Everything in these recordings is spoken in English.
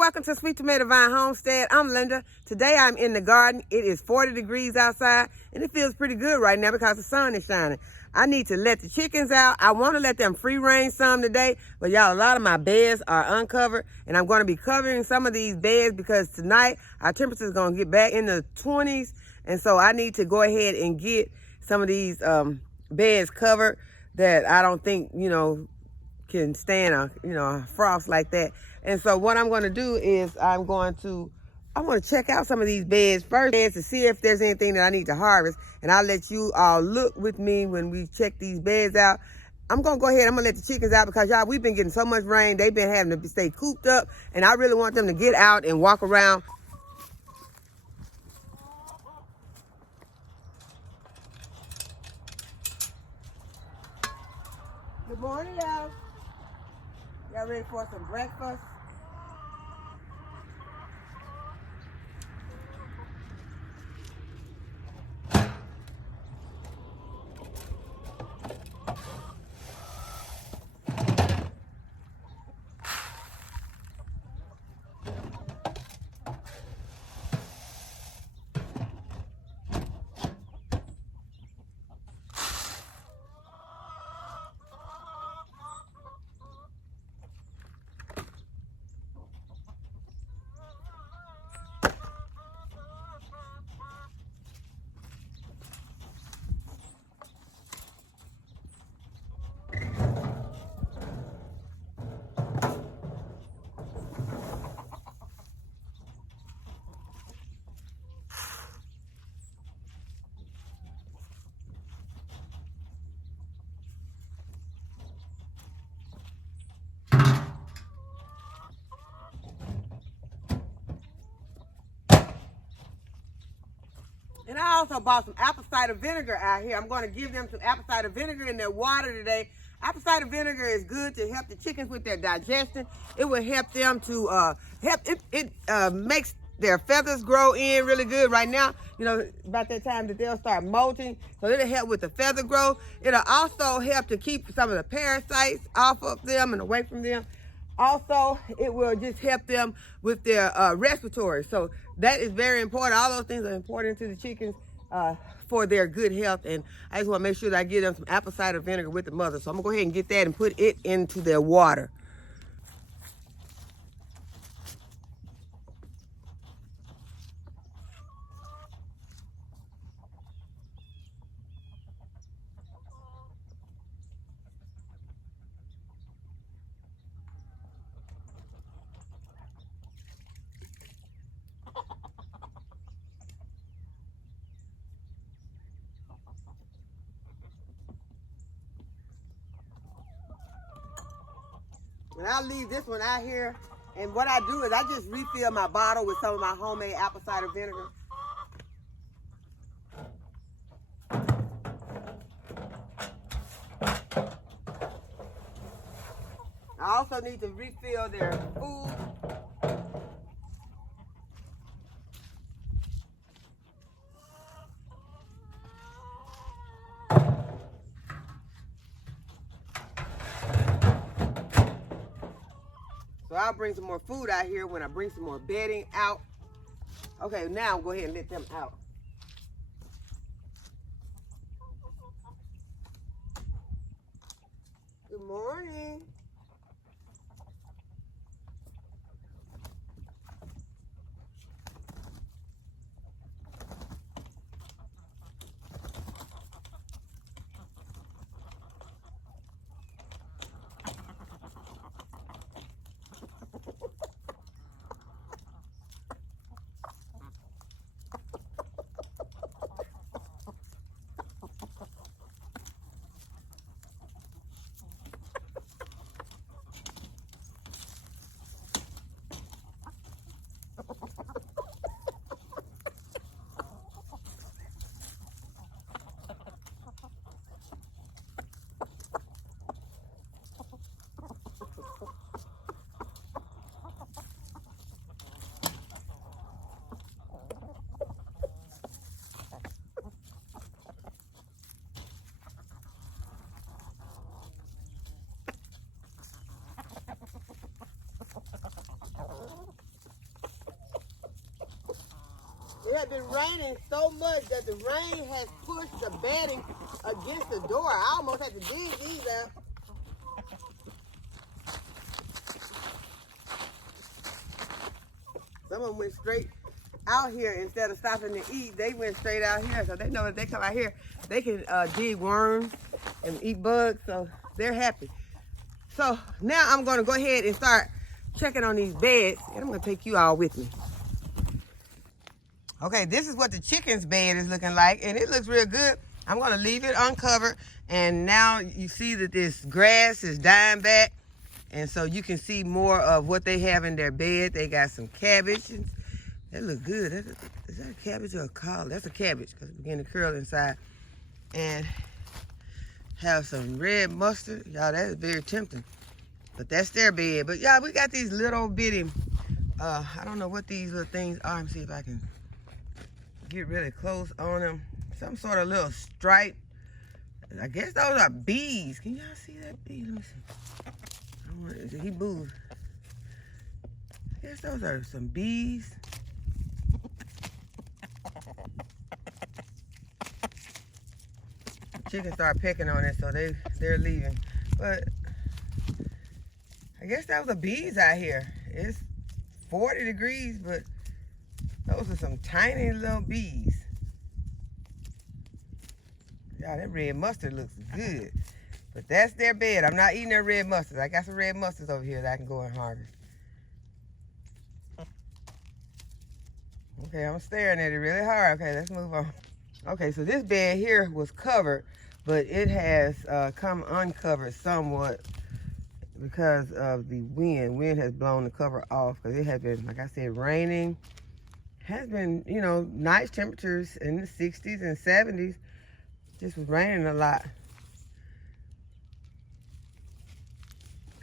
welcome to Sweet Tomato Vine Homestead. I'm Linda. Today I'm in the garden. It is 40 degrees outside and it feels pretty good right now because the sun is shining. I need to let the chickens out. I want to let them free range some today, but y'all, a lot of my beds are uncovered and I'm going to be covering some of these beds because tonight our temperature is going to get back in the 20s, and so I need to go ahead and get some of these beds covered that I don't think, can stand a frost like that. And so what I'm going to do is I want to check out some of these beds first to see if there's anything that I need to harvest, and I'll let you all look with me when we check these beds out. I'm going to go ahead, I'm going to let the chickens out because y'all, we've been getting so much rain. They've been having to stay cooped up, and I really want them to get out and walk around. Good morning, y'all. Y'all ready for some breakfast? And I also bought some apple cider vinegar out here. I'm going to give them some apple cider vinegar in their water today. Apple cider vinegar is good to help the chickens with their digestion. It will help them to it makes their feathers grow in really good. Right now, about that time that they'll start molting, so it'll help with the feather growth. It'll also help to keep some of the parasites off of them and away from them. Also, it will just help them with their respiratory. So that is very important. All those things are important to the chickens for their good health. And I just want to make sure that I give them some apple cider vinegar with the mother. So I'm going to go ahead and get that and put it into their water. And I'll leave this one out here. And what I do is I just refill my bottle with some of my homemade apple cider vinegar. I also need to refill their food. So I'll bring some more food out here when I bring some more bedding out. Okay, now I'll go ahead and let them out. Good morning. had been raining so much that the rain has pushed the bedding against the door. I almost had to dig these out. Some of them went straight out here instead of stopping to eat. They went straight out here, so they know if they come out here, they can dig worms and eat bugs, so they're happy. So now I'm gonna go ahead and start checking on these beds, and I'm gonna take you all with me. Okay, this is what the chicken's bed is looking like, and it looks real good. I'm gonna leave it uncovered, and now you see that this grass is dying back, and so you can see more of what they have in their bed. They got some cabbage. That look good. Is that a cabbage or a collard? That's a cabbage, because it's beginning to curl inside. And have some red mustard. Y'all, that is very tempting. But that's their bed. But y'all, we got these little bitty, I don't know what these little things are. Let me see if I can get really close on them. Some sort of little stripe. I guess those are bees. Can y'all see that bee? Let me see. He moved. I guess those are some bees. Chickens start pecking on it, so they're leaving. But I guess that was the bees out here. It's 40 degrees, but those are some tiny little bees. Yeah, that red mustard looks good. But that's their bed. I'm not eating their red mustard. I got some red mustards over here that I can go and harvest. Okay, I'm staring at it really hard. Okay, let's move on. Okay, so this bed here was covered, but it has come uncovered somewhat because of the wind. Wind has blown the cover off because it has been, like I said, raining. Has been, you know, nice temperatures in the 60s and 70s. Just was raining a lot.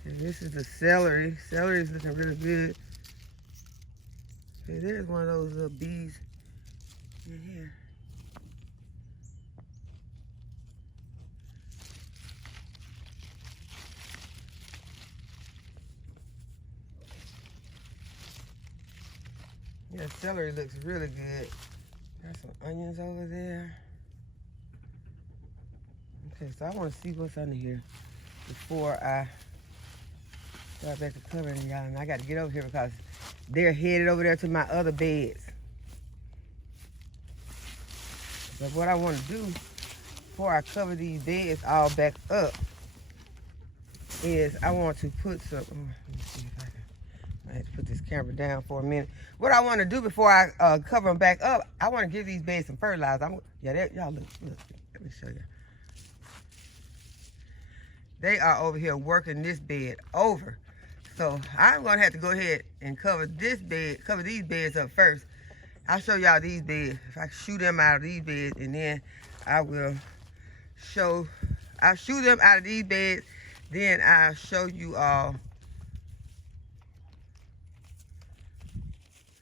Okay, this is the celery. Celery is looking really good. Okay, there's one of those little bees in here. Yeah, celery looks really good. There's some onions over there. Okay, so I want to see what's under here before I start back to covering y'all. And I got to get over here because they're headed over there to my other beds. But what I want to do before I cover these beds all back up is I want to put some, let me see if I can. I had to put this camera down for a minute. What I want to do before I cover them back up, I want to give these beds some fertilizer. Y'all look, let me show you. They are over here working this bed over. So I'm going to have to go ahead and cover this bed, cover these beds up first. I'll show y'all these beds. If I shoot them out of these beds, and then I'll shoot them out of these beds, then I'll show you all.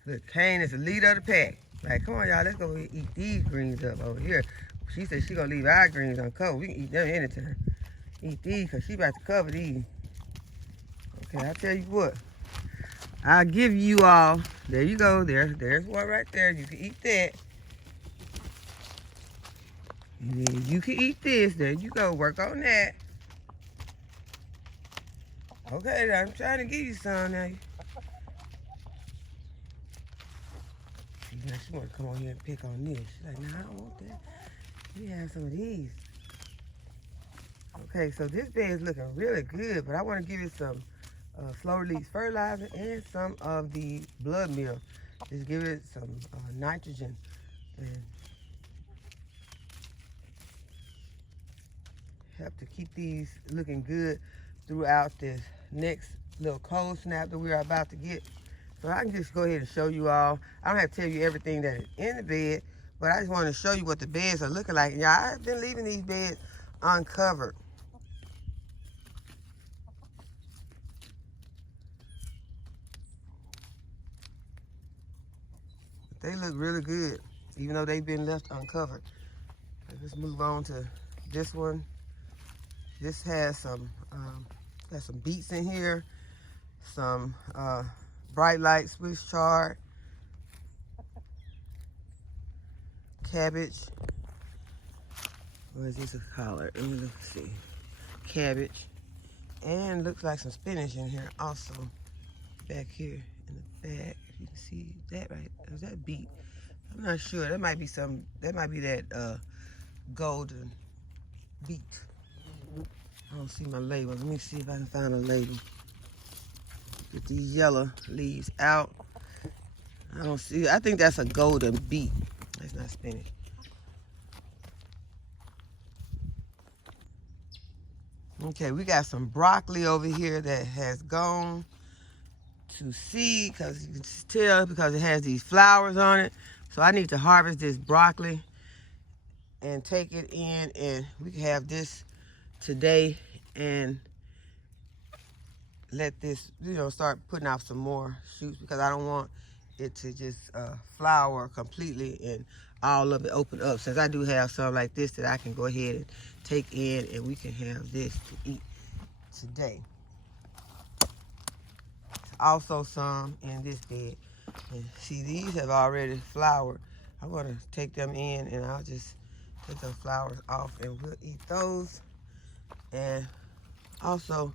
Look, Kane is the leader of the pack. Like, come on, y'all, let's go eat these greens up over here. She said she gonna leave our greens uncovered. We can eat them anytime. Eat these, because she about to cover these. Okay, I'll tell you what. I'll give you all, there you go, there's one right there. You can eat that. And then you can eat this. There you go, work on that. Okay, I'm trying to give you some now. Now she want to come on here and pick on this. She's like, nah, I don't want that. Let me have some of these. Okay, so this bed is looking really good, but I want to give it some slow release fertilizer and some of the blood meal. Just give it some nitrogen and help to keep these looking good throughout this next little cold snap that we're about to get. So I can just go ahead and show you all. I don't have to tell you everything that is in the bed, but I just want to show you what the beds are looking like. Yeah, I've been leaving these beds uncovered. They look really good, even though they've been left uncovered. Let's move on to this one. This has some beets in here, some bright light Swiss chard, cabbage. Or is this a collard? Let me see. Cabbage. And looks like some spinach in here also. Back here in the back. If you can see that right. Is that beet? I'm not sure. That might be that golden beet. I don't see my label. Let me see if I can find a label. Get these yellow leaves out. I don't see. I think that's a golden beet. That's not spinach. Okay, we got some broccoli over here that has gone to seed because you can tell because it has these flowers on it. So I need to harvest this broccoli and take it in, and we can have this today and let this, start putting out some more shoots because I don't want it to just flower completely and all of it open up. Since I do have some like this that I can go ahead and take in, and we can have this to eat today. Also some in this bed. And see, these have already flowered. I'm going to take them in, and I'll just take those flowers off, and we'll eat those. And also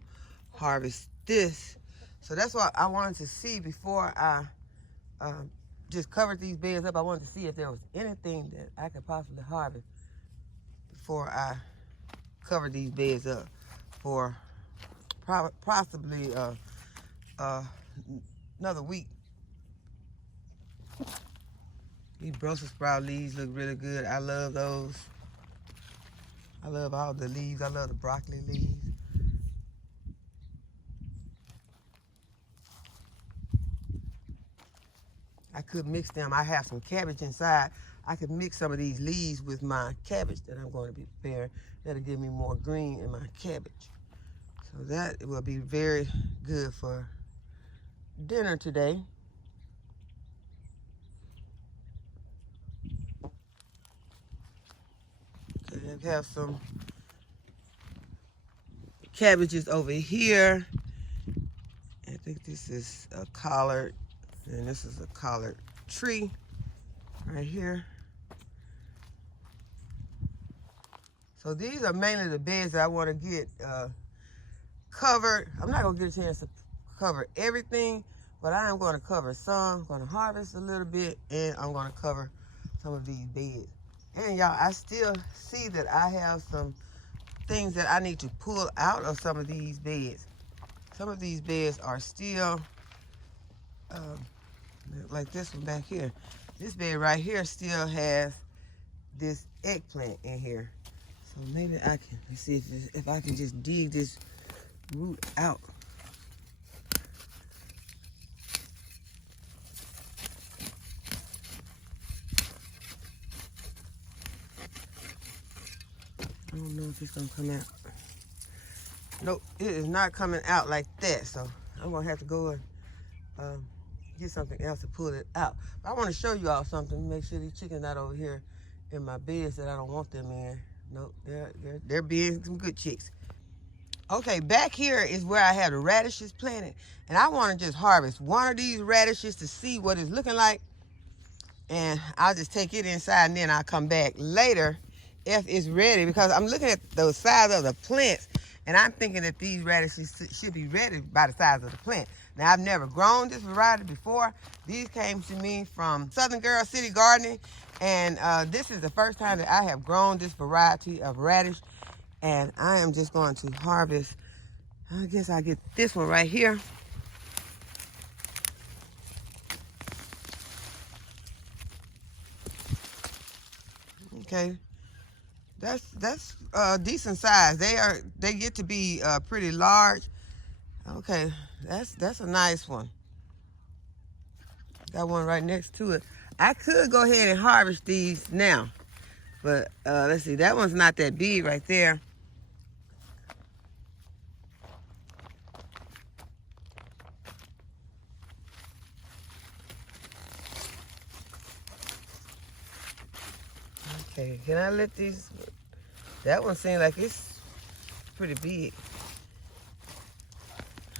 harvest this. So that's what I wanted to see before I just covered these beds up. I wanted to see if there was anything that I could possibly harvest before I cover these beds up for possibly another week. These Brussels sprout leaves look really good. I love those. I love all the leaves. I love the broccoli leaves. I could mix them. I have some cabbage inside. I could mix some of these leaves with my cabbage that I'm going to be preparing. That'll give me more green in my cabbage. So that will be very good for dinner today. Okay, I have some cabbages over here. I think this is a collard, and this is a collard tree right here. So these are mainly the beds that I want to get covered. I'm not going to get a chance to cover everything, but I am going to cover some. I'm going to harvest a little bit, and I'm going to cover some of these beds. And y'all, I still see that I have some things that I need to pull out of some of these beds. Some of these beds are still like this one back here. This bed right here still has this eggplant in here. So maybe I can, let's see if I can just dig this root out. I don't know if it's gonna come out. Nope, it is not coming out like that. So I'm gonna have to go and get something else to pull it out. But I want to show you all something. Make sure these chickens not over here in my beds that I don't want them in. Nope, they're being some good chicks. Okay, back here is where I have the radishes planted, and I want to just harvest one of these radishes to see what it's looking like, and I'll just take it inside, and then I'll come back later if it's ready, because I'm looking at the size of the plants, and I'm thinking that these radishes should be ready by the size of the plant. Now, I've never grown this variety before. These came to me from Southern Girl City Gardening, and this is the first time that I have grown this variety of radish, and I am just going to harvest. I guess I get this one right here. Okay, that's decent size. They get to be pretty large. Okay, that's a nice one. Got one right next to it. I could go ahead and harvest these now, but let's see. That one's not that big right there. Okay, can I let these? That one seems like it's pretty big.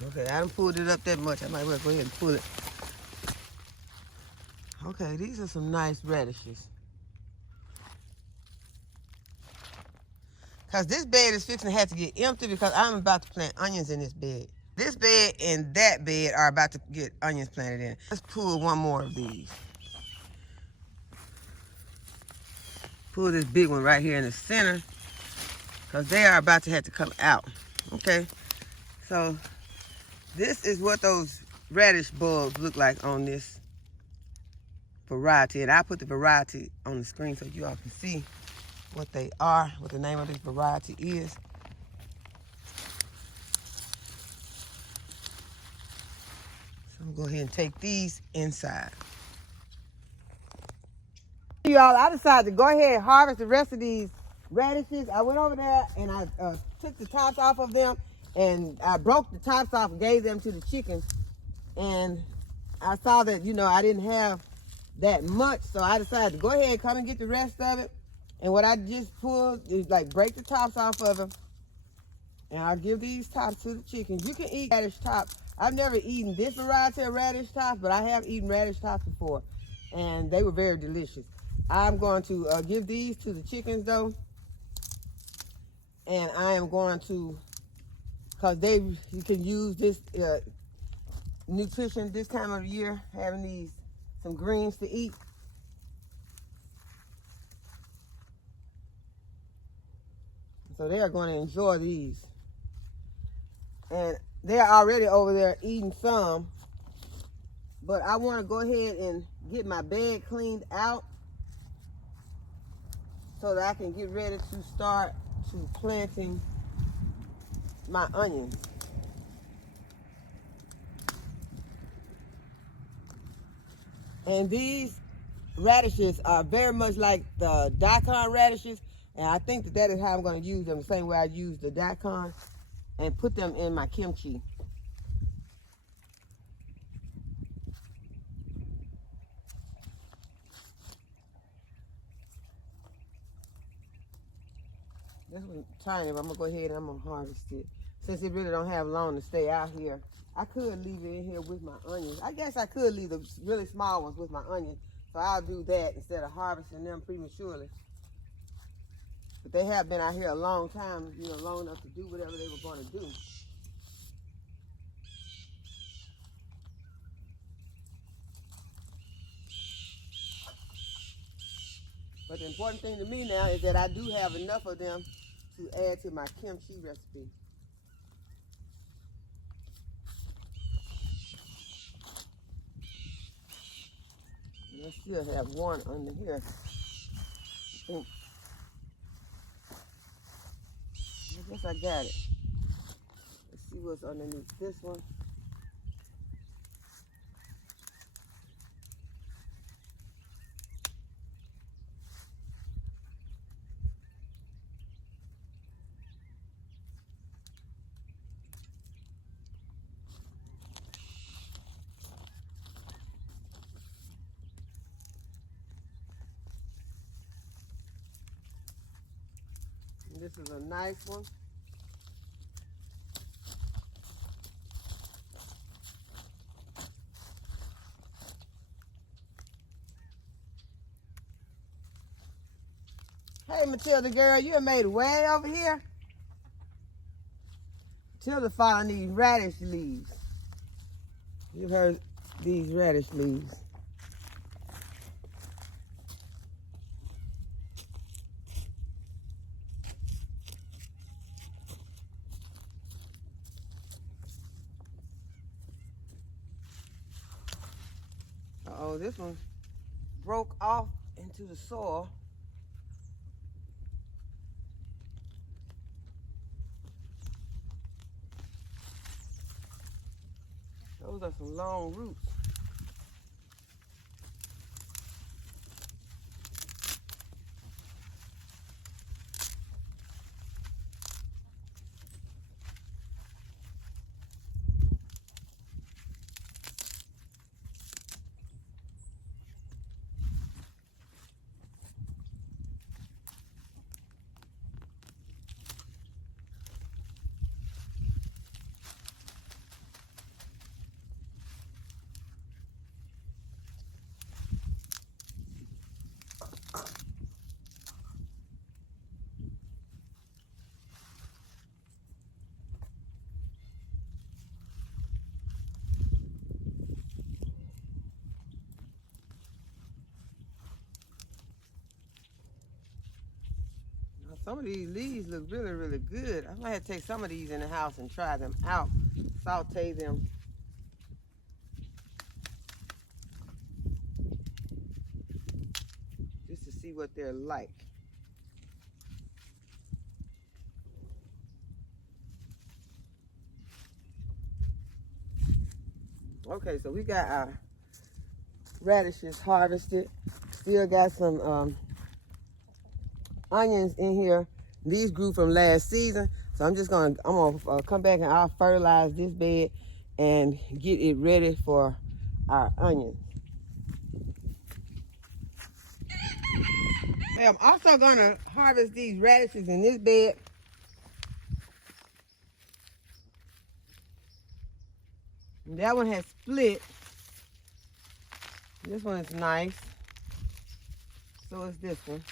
Okay, I haven't pulled it up that much. I might well go ahead and pull it. Okay, these are some nice radishes. Because this bed is fixing to have to get empty because I'm about to plant onions in this bed. This bed and that bed are about to get onions planted in. Let's pull one more of these. Pull this big one right here in the center because they are about to have to come out. Okay, so this is what those radish bulbs look like on this variety. And I put the variety on the screen so you all can see what they are, what the name of this variety is. So I'm gonna go ahead and take these inside. Y'all, I decided to go ahead and harvest the rest of these radishes. I went over there and I took the tops off of them and I broke the tops off and gave them to the chickens. And I saw that, you know, I didn't have that much, so I decided to go ahead and come and get the rest of it. And what I just pulled is like break the tops off of them. And I'll give these tops to the chickens. You can eat radish tops. I've never eaten this variety of radish tops, but I have eaten radish tops before. And they were very delicious. I'm going to give these to the chickens though. And I am going to, because you can use this nutrition this time of year, having some greens to eat. So they are going to enjoy these. And they're already over there eating some. But I want to go ahead and get my bed cleaned out so that I can get ready to start planting my onions. And these radishes are very much like the daikon radishes, and I think that is how I'm going to use them, the same way I use the daikon, and put them in my kimchi. This one's tiny, but I'm going to go ahead and I'm going to harvest it. Since it really don't have long to stay out here, I could leave it in here with my onions. I guess I could leave the really small ones with my onions. So I'll do that instead of harvesting them prematurely. But they have been out here a long time, you know, long enough to do whatever they were going to do. But the important thing to me now is that I do have enough of them to add to my kimchi recipe. And I still have one under here. I guess I got it. Let's see what's underneath this one. And this is a nice one. Hey, Matilda girl, you done made it way over here. Matilda following these radish leaves. You've heard these radish leaves. Uh-oh, this one broke off into the soil. Those are some long roots. some of these leaves look really, really good. I might have to take some of these in the house and try them out. Saute them. Just to see what they're like. Okay, so we got our radishes harvested. Still got some onions in here. These grew from last season, so I'm gonna come back and I'll fertilize this bed and get it ready for our onions. I'm also gonna harvest these radishes in this bed. That one has split. This one is nice. So is this one.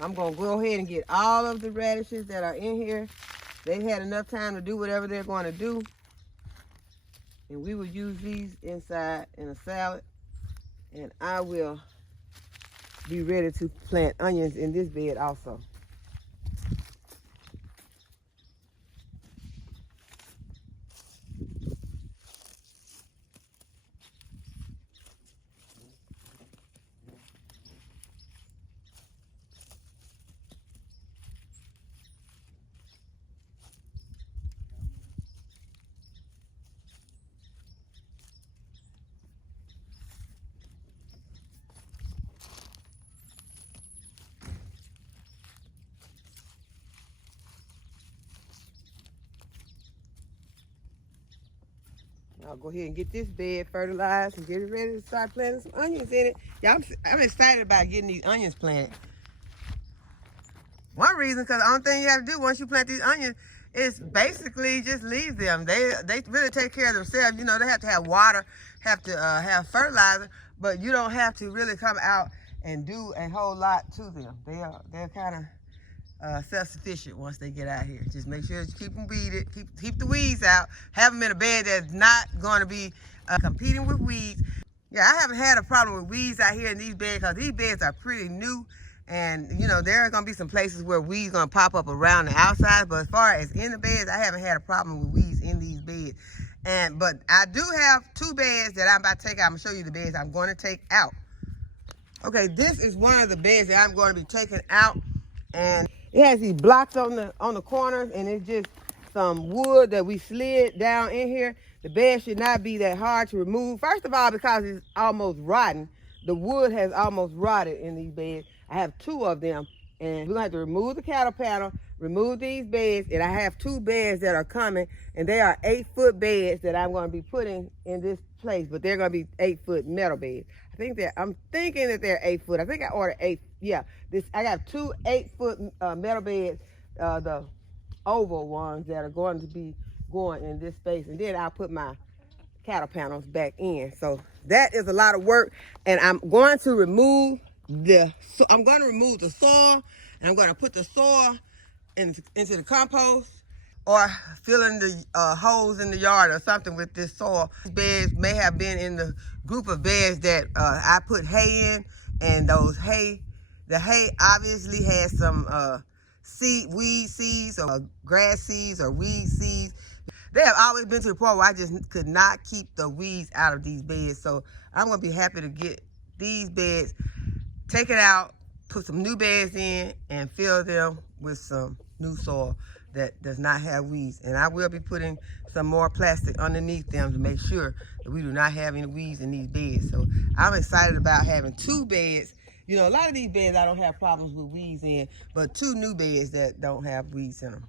I'm going to go ahead and get all of the radishes that are in here. They've had enough time to do whatever they're going to do. And we will use these inside in a salad. And I will be ready to plant onions in this bed also. I'll go ahead and get this bed fertilized and get it ready to start planting some onions in it. Yeah, I'm excited about getting these onions planted. One reason, because the only thing you have to do once you plant these onions is basically just leave them. They really take care of themselves. You know, they have to have water, have to have fertilizer, but you don't have to really come out and do a whole lot to them. They're kind of self-sufficient once they get out here. Just make sure that you keep them weeded, keep the weeds out, have them in a bed that's not going to be competing with weeds. Yeah, I haven't had a problem with weeds out here in these beds because these beds are pretty new, and you know there are going to be some places where weeds going to pop up around the outside, but as far as in the beds, I haven't had a problem with weeds in these beds. But I do have two beds that I'm about to take out. I'm going to show you the beds I'm going to take out. Okay, this is one of the beds that I'm going to be taking out, and it has these blocks on the corners, and it's just some wood that we slid down in here. The bed should not be that hard to remove. First of all, because it's almost rotten. The wood has almost rotted in these beds. I have two of them, and we're gonna have to remove the cattle panel, remove these beds, and I have two beds that are coming, and they are 8-foot beds that I'm gonna be putting in this place, but they're gonna be 8-foot metal beds. I'm thinking that they're 8 foot. I think I ordered 8. Yeah, I got two 8-foot metal beds, the oval ones that are going to be going in this space, and then I'll put my cattle panels back in. So that is a lot of work, and I'm going to remove the soil, and I'm going to put the soil into the compost, or filling the holes in the yard or something with this soil. These beds may have been in the group of beds that I put hay in, and the hay obviously has some weed seeds or grass seeds or weed seeds. They have always been to the point where I just could not keep the weeds out of these beds. So I'm gonna be happy to get these beds taken out, put some new beds in, and fill them with some new soil that does not have weeds. And I will be putting some more plastic underneath them to make sure that we do not have any weeds in these beds. So I'm excited about having two beds. You know, a lot of these beds I don't have problems with weeds in, but two new beds that don't have weeds in them.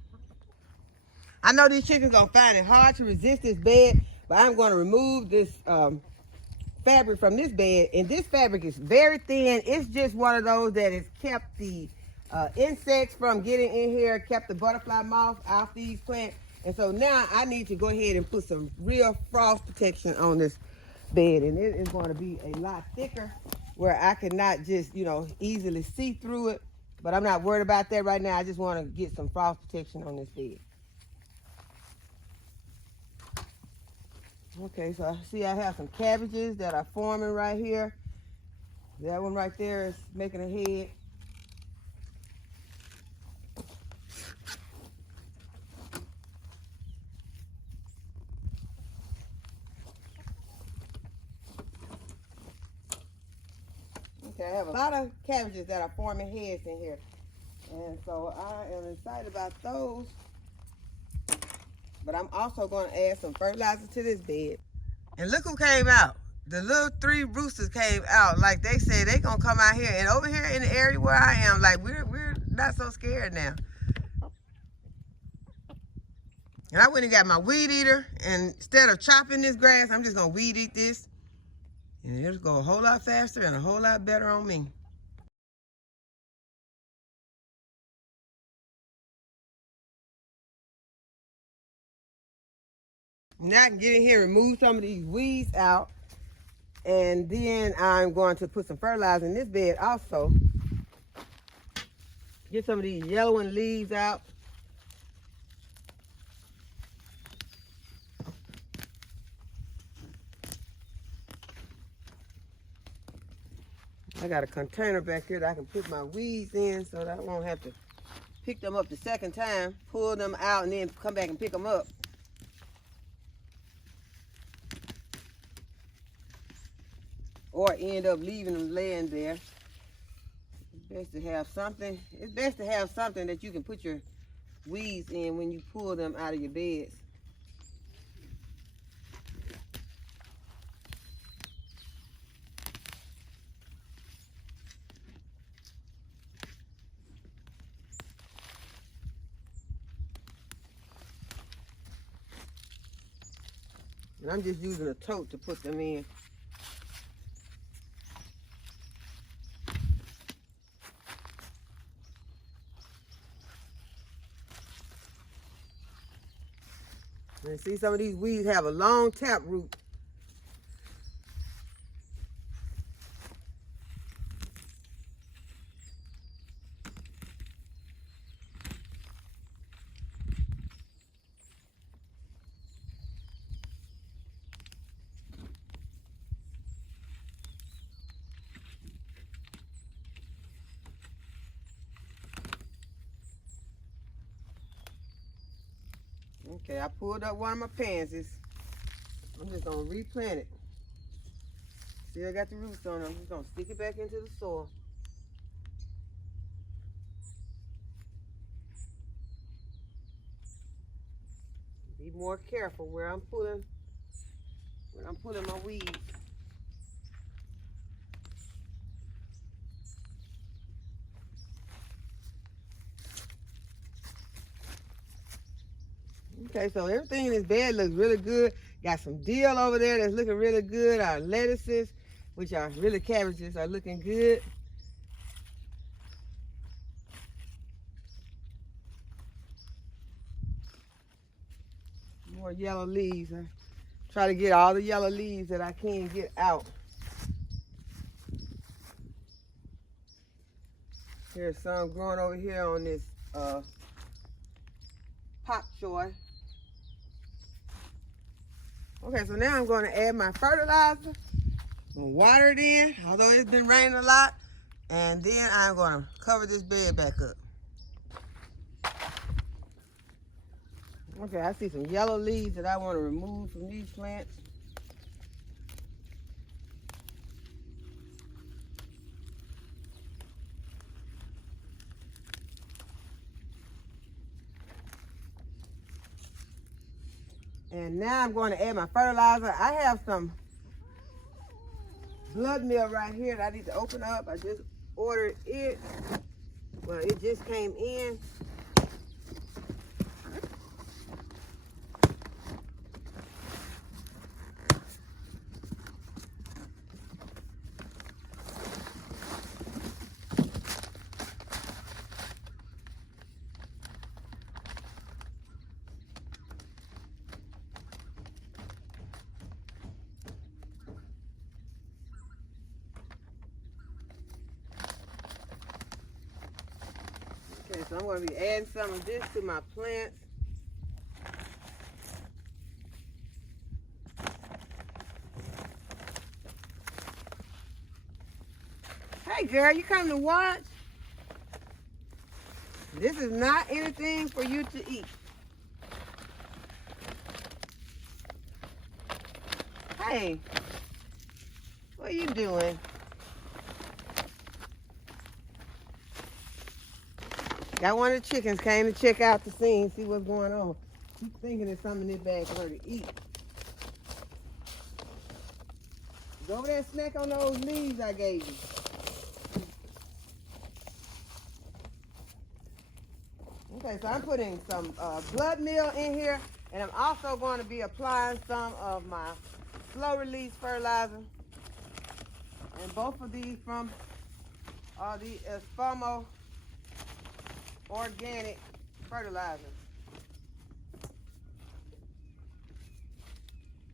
I know these chickens gonna find it hard to resist this bed, but I'm gonna remove this fabric from this bed, and this fabric is very thin. It's just one of those that has kept the insects from getting in here, kept the butterfly moth off these plants. And so now I need to go ahead and put some real frost protection on this bed, and it is going to be a lot thicker where I cannot just, you know, easily see through it. But I'm not worried about that right now. I just want to get some frost protection on this bed. Okay, so I see I have some cabbages that are forming right here. That one right there is making a head. Okay, I have a lot of cabbages that are forming heads in here. And so I am excited about those. But I'm also going to add some fertilizer to this bed. And look who came out. The little 3 roosters came out. Like they said, they going to come out here. And over here in the area where I am, like we're not so scared now. And I went and got my weed eater. And instead of chopping this grass, I'm just going to weed eat this. And it'll go a whole lot faster and a whole lot better on me. Now I can get in here and remove some of these weeds out. And then I'm going to put some fertilizer in this bed also. Get some of these yellowing leaves out. I got a container back here that I can put my weeds in so that I won't have to pick them up the second time, pull them out, and then come back and pick them up. Or end up leaving them laying there. It's best to have something. It's best to have something that you can put your weeds in when you pull them out of your beds. And I'm just using a tote to put them in. And see, some of these weeds have a long tap root. Okay, I pulled up one of my pansies. I'm just gonna replant it. See, I got the roots on it. I'm just gonna stick it back into the soil. Be more careful where I'm pulling my weeds. Okay, so everything in this bed looks really good. Got some dill over there that's looking really good. Our lettuces, which are really cabbages, are looking good. More yellow leaves. I try to get all the yellow leaves that I can get out. Here's some growing over here on this pop choy. Okay, so now I'm going to add my fertilizer. I'm going to water it in, although it's been raining a lot. And then I'm going to cover this bed back up. Okay, I see some yellow leaves that I want to remove from these plants. And now I'm going to add my fertilizer. I have some blood meal right here that I need to open up. I just ordered it. Well, it just came in. Okay, so I'm going to be adding some of this to my plants. Hey girl, you come to watch? This is not anything for you to eat. Hey, what are you doing? Got one of the chickens came to check out the scene, see what's going on. Keep thinking there's something in this bag for her to eat. Go over there and snack on those leaves I gave you. Okay, so I'm putting some blood meal in here, and I'm also going to be applying some of my slow release fertilizer. And both of these from the ASOKO organic fertilizer.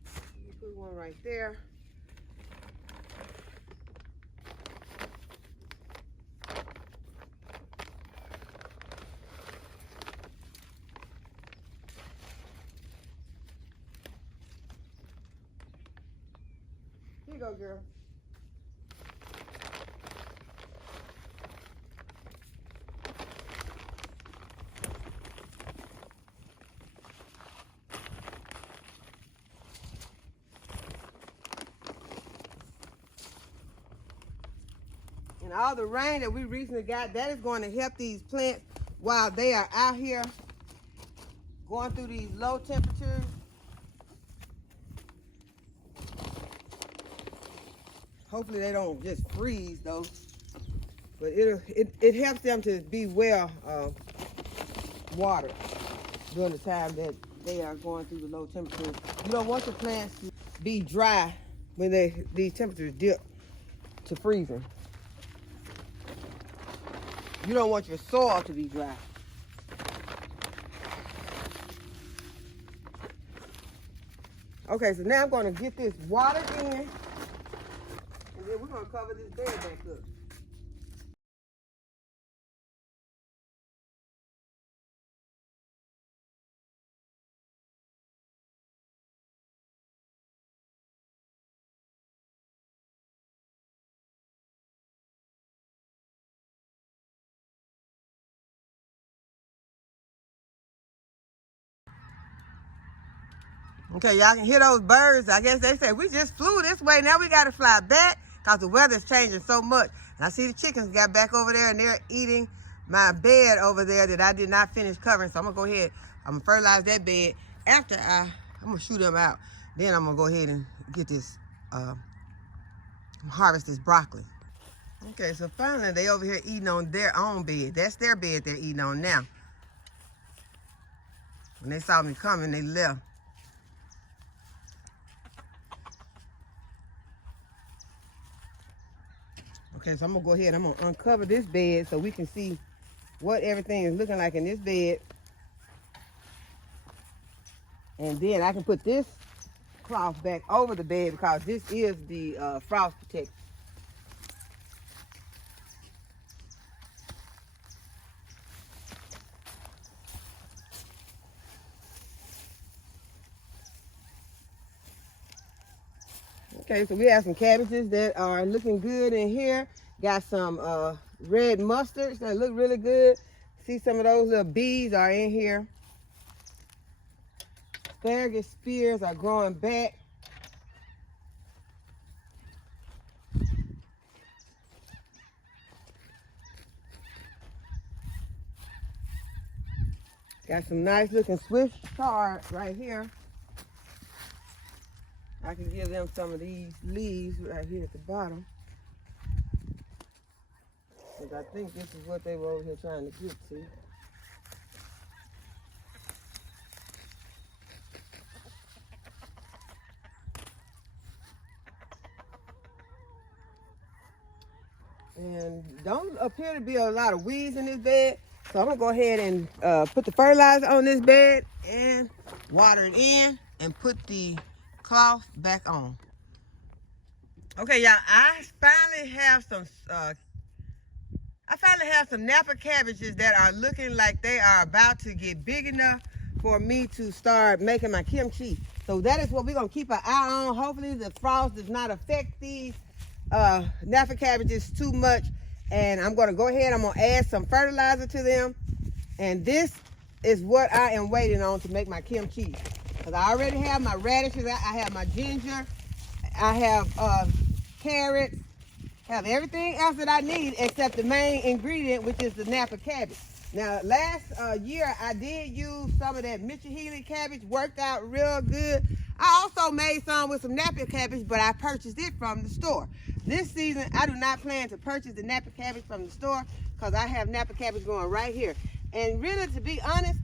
Let me put one right there. Here you go, girl. And all the rain that we recently got, that is going to help these plants while they are out here going through these low temperatures. Hopefully they don't just freeze though, but it helps them to be well watered during the time that they are going through the low temperatures. You don't want the plants to be dry when these temperatures dip to freezing. You don't want your soil to be dry. Okay, so now I'm going to get this water in, and then we're going to cover this bed back up. Okay, y'all can hear those birds. I guess they said we just flew this way. Now we got to fly back because the weather's changing so much. And I see the chickens got back over there and they're eating my bed over there that I did not finish covering. So I'm going to go ahead. I'm going to fertilize that bed after I'm going to shoot them out. Then I'm going to go ahead and get this, harvest this broccoli. Okay, so finally they over here eating on their own bed. That's their bed they're eating on now. When they saw me coming, they left. Okay, so I'm gonna go ahead, I'm gonna uncover this bed so we can see what everything is looking like in this bed. And then I can put this cloth back over the bed because this is the frost protector. Okay, so we have some cabbages that are looking good in here. Got some red mustards that look really good. See some of those little bees are in here. Asparagus spears are growing back. Got some nice looking Swiss chard right here. I can give them some of these leaves right here at the bottom. Because I think this is what they were over here trying to get to. And don't appear to be a lot of weeds in this bed. So I'm gonna go ahead and put the fertilizer on this bed and water it in and put the cloth back on. Okay, y'all, I finally have some Napa cabbages that are looking like they are about to get big enough for me to start making my kimchi. So that is what we're gonna keep an eye on. Hopefully the frost does not affect these Napa cabbages too much. And I'm gonna go ahead, I'm gonna add some fertilizer to them. And this is what I am waiting on to make my kimchi. Because I already have my radishes, I have my ginger, I have carrots, have everything else that I need except the main ingredient, which is the Napa cabbage. Now, last year, I did use some of that Mitchell cabbage, worked out real good. I also made some with some napier cabbage, but I purchased it from the store. This season, I do not plan to purchase the napier cabbage from the store because I have napier cabbage growing right here. And really, to be honest,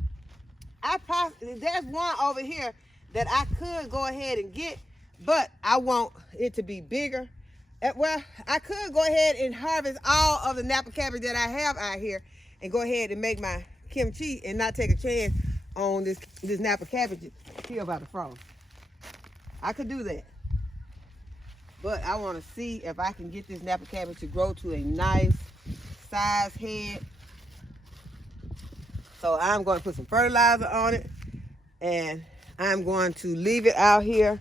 there's one over here that I could go ahead and get, but I want it to be bigger. Well, I could go ahead and harvest all of the napier cabbage that I have out here and go ahead and make my kimchi and not take a chance on this napier cabbage here by the frost. I could do that. But I want to see if I can get this napier cabbage to grow to a nice size head. So I'm going to put some fertilizer on it, and I'm going to leave it out here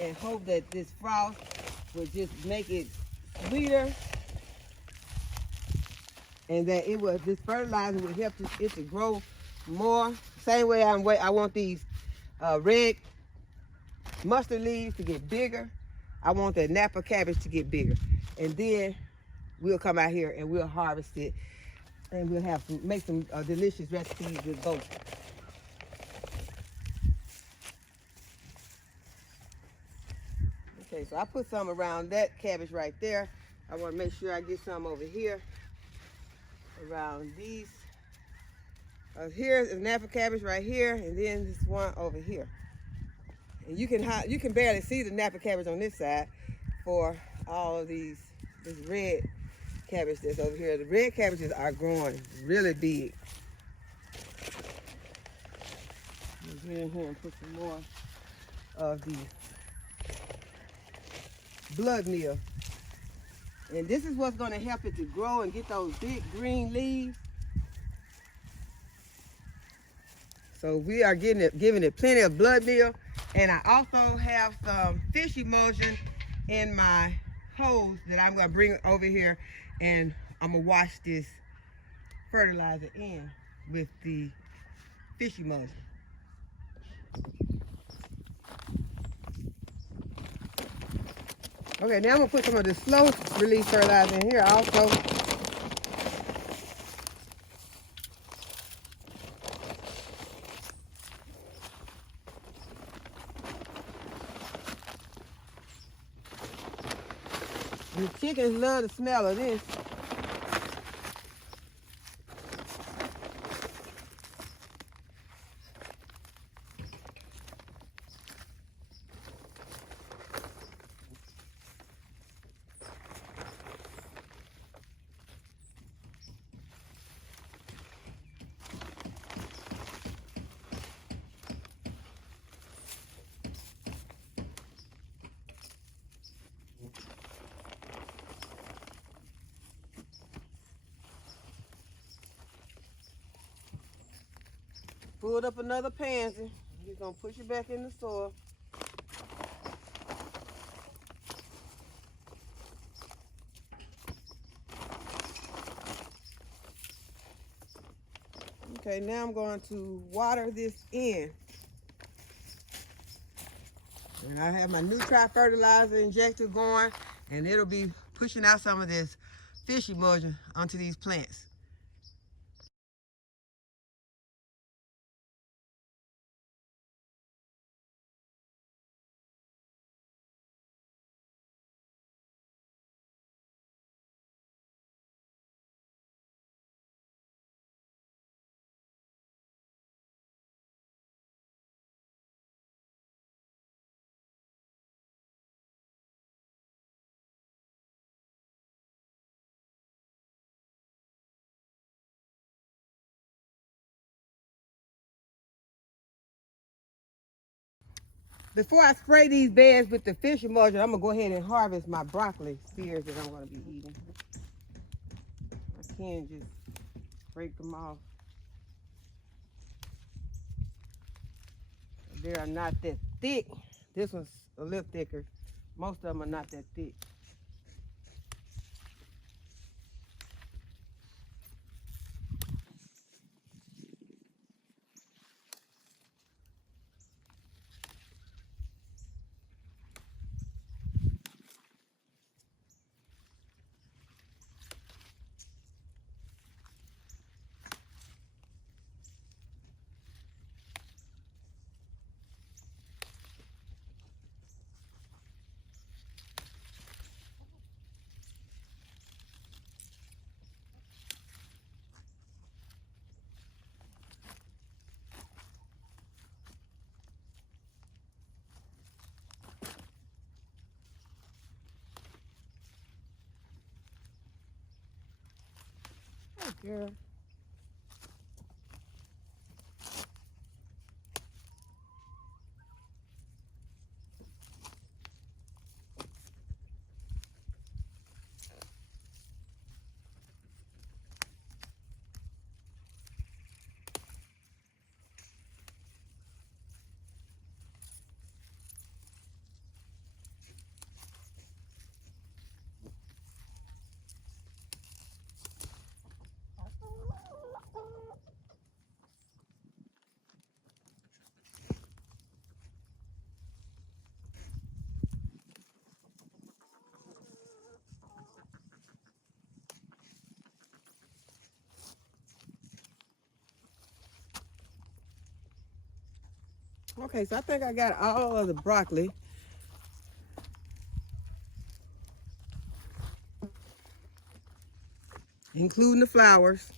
and hope that this frost will just make it sweeter, and that this fertilizer will help it to grow more. Same way I want these red mustard leaves to get bigger. I want that napier cabbage to get bigger, and then we'll come out here and we'll harvest it, and we'll make some delicious recipes with both. Okay, so I put some around that cabbage right there. I want to make sure I get some over here around these. Here's a napier cabbage right here, and then this one over here. And you can barely see the napier cabbage on this side for all of this red cabbage that's over here. The red cabbages are growing really big. Let's get in here and put some more of the blood meal. And this is what's going to help it to grow and get those big green leaves. So we are giving it plenty of blood meal. And I also have some fish emulsion in my hose that I'm going to bring over here, and I'm going to wash this fertilizer in with the fish emulsion. Okay, now I'm going to put some of the slow release fertilizer in here also. The chickens love the smell of this. Pulled up another pansy. We're going to push it back in the soil. Okay, now I'm going to water this in. And I have my NEWTRY fertilizer injector going, and it'll be pushing out some of this fish emulsion onto these plants. Before I spray these beds with the fish emulsion, I'm going to go ahead and harvest my broccoli spears that I'm going to be eating. I can just break them off. They are not that thick. This one's a little thicker. Most of them are not that thick. Hey, girl. Okay, so I think I got all of the broccoli, including the flowers.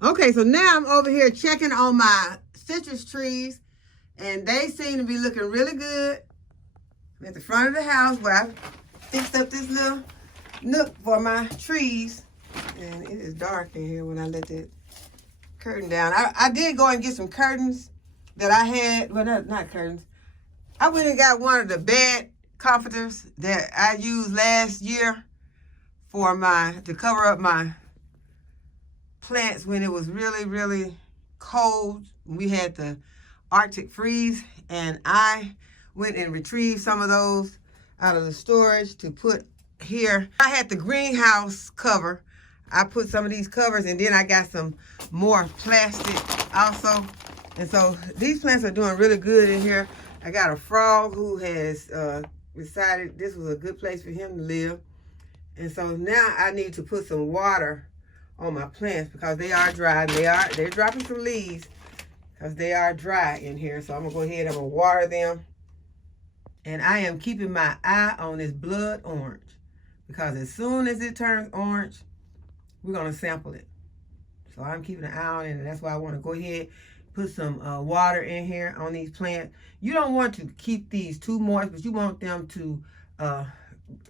Okay, so now I'm over here checking on my citrus trees, and they seem to be looking really good. I'm at the front of the house where I fixed up this little nook for my trees. And it is dark in here when I let that curtain down. I did go and get some curtains that I had. Well, not curtains. I went and got one of the bed comforters that I used last year for to cover up my plants when it was really, really cold. We had the Arctic freeze, and I went and retrieved some of those out of the storage to put here. I had the greenhouse cover. I put some of these covers, and then I got some more plastic also. And so these plants are doing really good in here. I got a frog who has decided this was a good place for him to live. And so now I need to put some water on my plants because they are dry. They're dropping some leaves because they are dry in here. So I'm gonna go ahead and I'm gonna water them. And I am keeping my eye on this blood orange because as soon as it turns orange, we're gonna sample it. So I'm keeping an eye on it, and that's why I want to go ahead put some water in here on these plants. You don't want to keep these too moist, but you want them to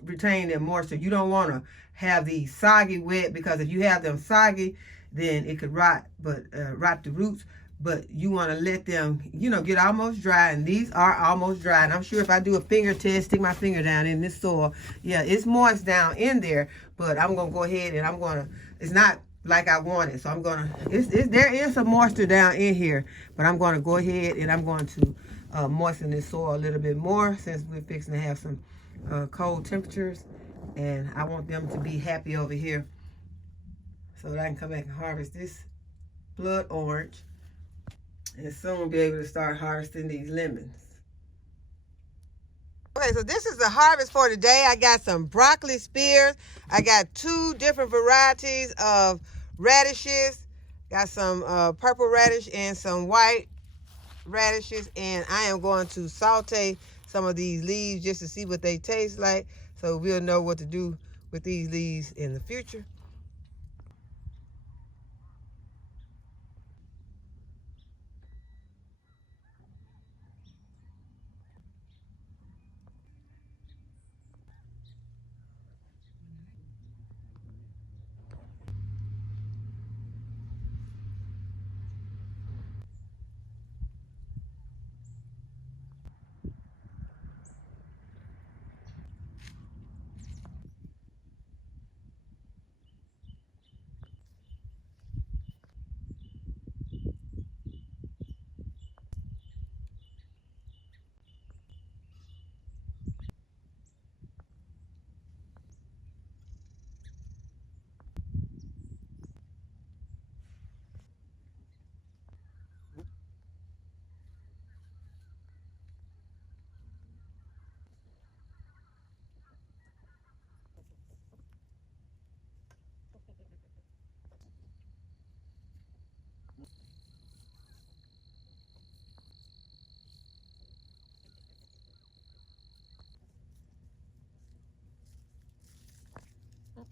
retain their moisture. You don't want to have these soggy wet, because if you have them soggy, then it could rot the roots. But you want to let them, get almost dry, and these are almost dry. And I'm sure if I do a finger test, stick my finger down in this soil, yeah, it's moist down in there. But I'm gonna go ahead and it's not like I want it, so I'm gonna. There is some moisture down in here, but I'm gonna go ahead and I'm going to moisten this soil a little bit more since we're fixing to have some cold temperatures, and I want them to be happy over here so that I can come back and harvest this blood orange and soon be able to start harvesting these lemons. Okay, so this is the harvest for today. I got some broccoli spears. I got 2 different varieties of radishes. Got some purple radish and some white radishes, and I am going to saute some of these leaves just to see what they taste like, so we'll know what to do with these leaves in the future.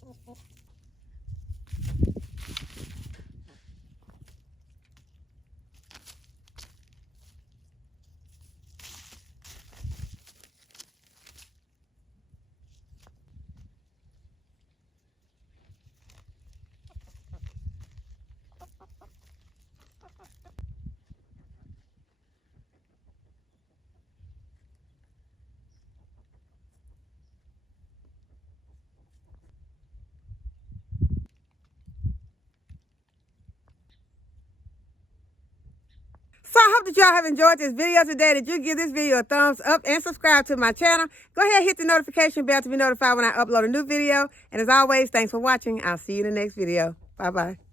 So I hope that y'all have enjoyed this video today, that you give this video a thumbs up and subscribe to my channel. Go ahead and hit the notification bell to be notified when I upload a new video. And as always, thanks for watching. I'll see you in the next video. Bye-bye.